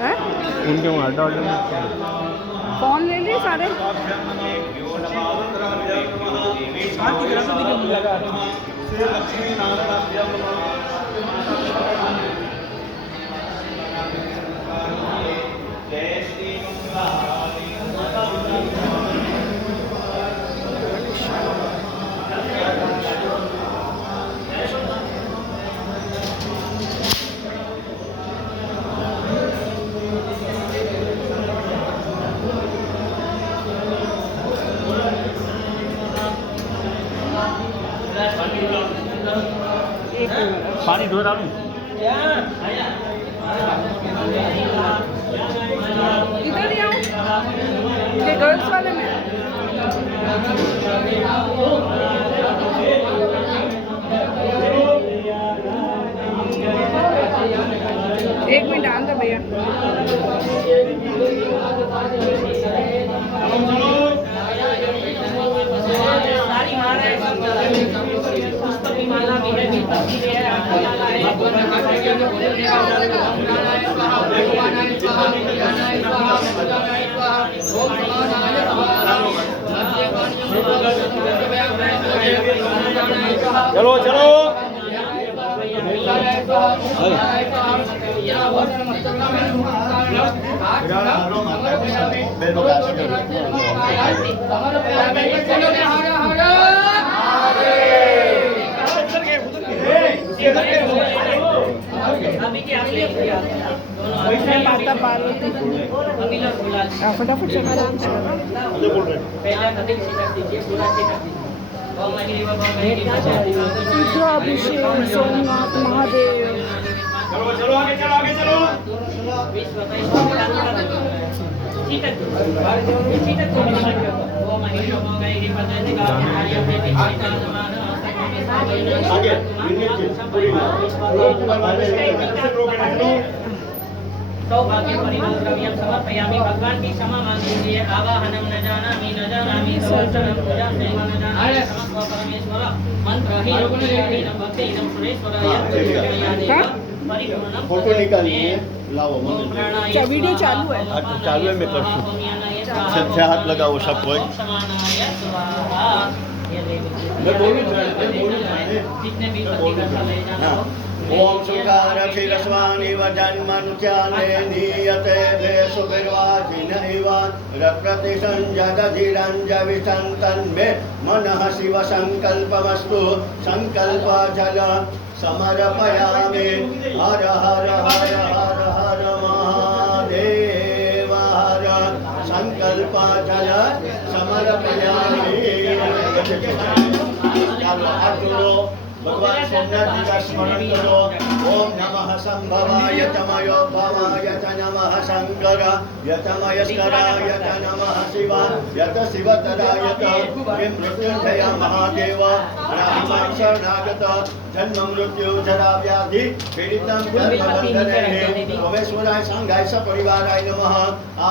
हैं? उनके वहाँ ऑर्डर फोन ले लिए सारे? पानी धो डालूं इधर ही आओ, ये गर्ल्स वाले में। एक मिनट आन दो भैया। चलो चलो माता पार्वती फटाफट से आराम से रुद्राभिषेक सोमनाथ महादेव। चलो चलो आगे चलो आगे चलो सौभाग्य परिमल द्रव्यम समर्पयामि। भगवान की क्षमा मांग लीजिए। आवाहनम न जानामि सर्वजनम पूजा सेवा न जानामि समस्व परमेश्वर मंत्र ही भक्ति नम सुरेश्वराय परिपूर्णम। फोटो निकालिए लाओ क्या वीडियो चालू है? चालू है मैं करती हूँ सबसे हाथ लगाओ सब कोई जितने भी पति का ले जाना ओम सुकार क्षीरस्वानि वजन्मनुचाने नीयते भेषु विर्वाजिन इव रप्रतिसंजदधिरञ्जविसन्तन्मे मनः शिव संकल्पमस्तु संकल्पजल समर्पयामि। हर हर हर हर हर महादेव हर संकल्पजल समर्पयामि। भगवान सोमनाथ जी का स्मरण करो। ओम नमः संभवाय तमयो भवाय च नमः शंकर यतमयस्कराय च नमः शिवाय यत शिवतराय च मृत्युंजय महादेव राहिमां शरणागत जन्म मृत्यु जरा व्याधि पीड़ितं जन्मबन्धने सोमेश्वराय संघाय सपरिवाराय नमः।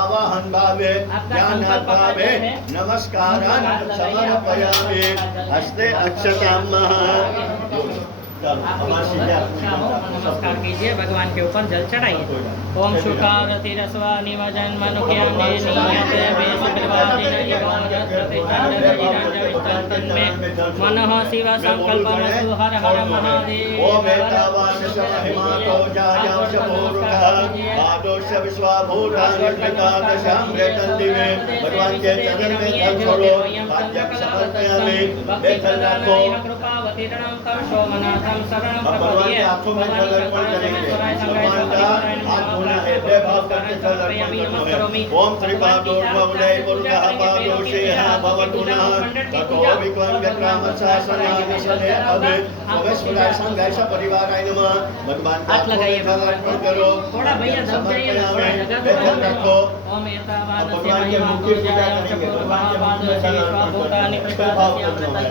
आवाहन भावे ज्ञानात् भावे नमस्कारान् समर्पयामि। हस्ते अक्षतां नमस्कार कीजिए। भगवान के ऊपर जल चढ़ाइए। ओम शुकारति रस्वानि वजन्मनुज्ञाने नीयते मनः शिव संकल्पमस्तु। हर हर महादेव। ओम एतावान् महिमातो जायां शपूरुकः आदोष विश्वाभूतानिर्मितादशां दिवे। भगवान के चरण में जल छोड़ो भाग्यं समर्पयामि। बेचल रखो भगवान के आंखों में जल अर्पण करेंगे। भगवान का हाथ धोना है भाव करके जल अर्पण करना है। ओम श्रीपादोर्भवने पुरुषः पादोषेह भवतु नः ततो विक्वं व्यक्रामशासनानशने अभे। सोमेश्वराय संघाय सपरिवाराय नमः। भगवान का हाथ लगाइए जल अर्पण करो थोड़ा भैया समर्पयामि। बेचल रखो भगवान के मुख की पूजा करेंगे। भगवान के मुख में जल अर्पण करना है। भाव करना है।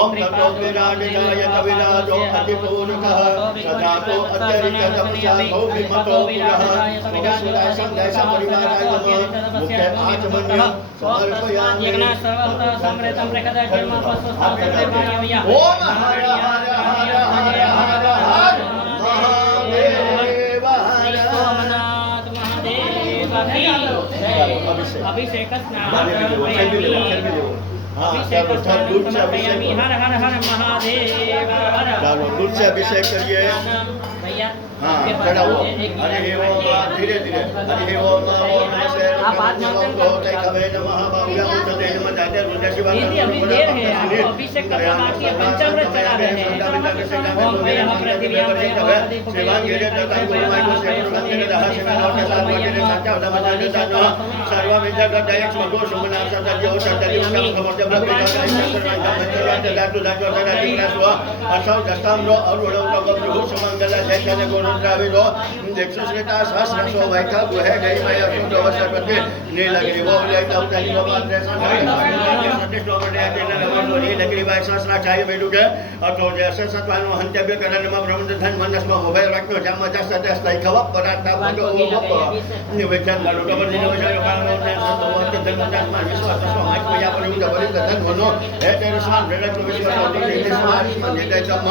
ओम ततो विराजयाय कविराजो अतिपूर्णकः सदातो अत्यरिक्त तपसा भौमिमतो पुरः। सोमेश्वराय संघाय सपरिवाराय नमः। मुख्य आचमन्यं समर्पयामि। ओम हर हर हर हर हर महादेव हर की अभिषेक अभिषेक स्नान पानी भी दो, फिर भी दो, फिर भी दो। हाँ, अभिषेक चलो स्नान दूध से समर्पयामि अभिषेक हर हर हर महादेव हर चलो दूध से अभिषेक करिए। भैया हाँ चढ़ाओ। हरि ओम धीरे धीरे हरि ओम ओम ऐसे होते कवे नमः भव्य उच्चते नमः जाते रुद्र शिवा दीदी अभी देर है आपको अभिषेक करना बाकी है पंचामृत चढ़ा रहे हैं ओम भैया पृथ्वी शिवांगिरे तथा गुरुमाय को सेवन मंदिर रहा शिवन और के साथ वगैरह सच्चा धर्म जानो सर्व विद्या का दयक स्वगो सुमना सत्य सत्य उत्तम समर्थ ब्रह्म का शंकर दातु दातु दातु दिग्रस्व असौ दस्ताम्रो अरुणो का प्रभु सुमंगल जय जय गुरु द्राविडो दक्षिणता सहस्रसो वैका गुहे गई मैं अशुद्ध अवसरपति नीलगिरि वो लेता उतरी वो मात्र सत्य स्टोमने आते न नीलगिरि वाय सहस्राचार्य बेडुगे अतो जैसे सत्वानो हंत्यव्य करन म ब्रह्म धन मनस्म उभय रत्नो जम जस तस्तै खव पराता भगो वो निवेदन गालो का बनि निवेदन का सत्वंत धन धन विश्वास स्व माय को या परिउद बलि धन मनो हे तेरे सान रेल को विश्वास होती है विश्वास में देता तम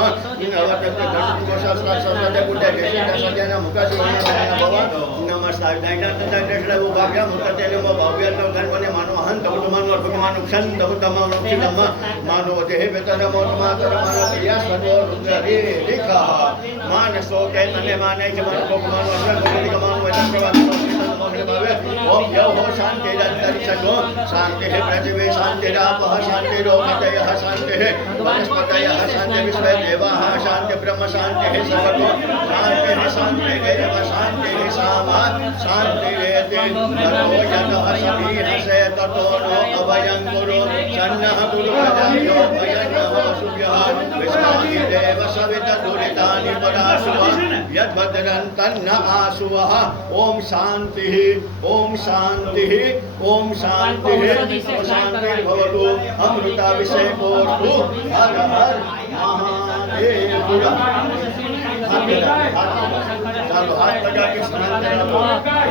अवत धन को सहस्राचार्य बुद्धे सद्याना मुकाशिवाना भवा नमस्कार दायना तथा कृष्ण वो भाग्य मुक्ते नमो भव्य तो धर्मने मानो हंत कुटुमानो भगवान क्षंत उत्तम क्षितम मानो देह वेतन मोतमातर मानो क्रिया स्वतो रुद्रे लिखा मानसो कैतने माने जमन को मानो असर भक्ति मानो वेतन प्रवाह मोहन भावे ओम यो हो शांति अंतरिक्षो शांति है पृथ्वी शांति रापः शांति रोमतयः शांति है वनस्पतयः शांति विश्व देवाः शांति ब्रह्म शांति है सर्वतो शांति है शांति देव शांति है सामा शांति रेति ततो यतः सभी हसे ततो नो अभयं गुरु सन्नः गुरु भजन्यो भजन्यो सुभ्यः विश्वानि देव सवित दुरितानि परासुः यद्भद्रं तन्न आसुवः ओम शांति ओम शांति ओम शांति ओम शांति भवतु अमृताभिषेको हर हर महादेव चलो हाथ लगा के स्नान करो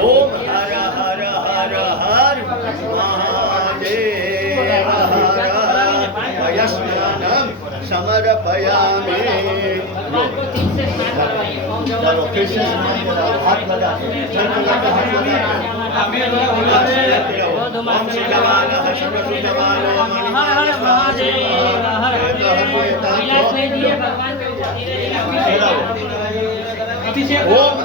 ओम हर हर हर हर महादेव हर यस्नानं समर्पयामि चलो फिर से स्नान करो हाथ लगा के हाथ लगा के ओम शिवानः सर्वशुद्धवानो हर हर महादेव हर हर ओम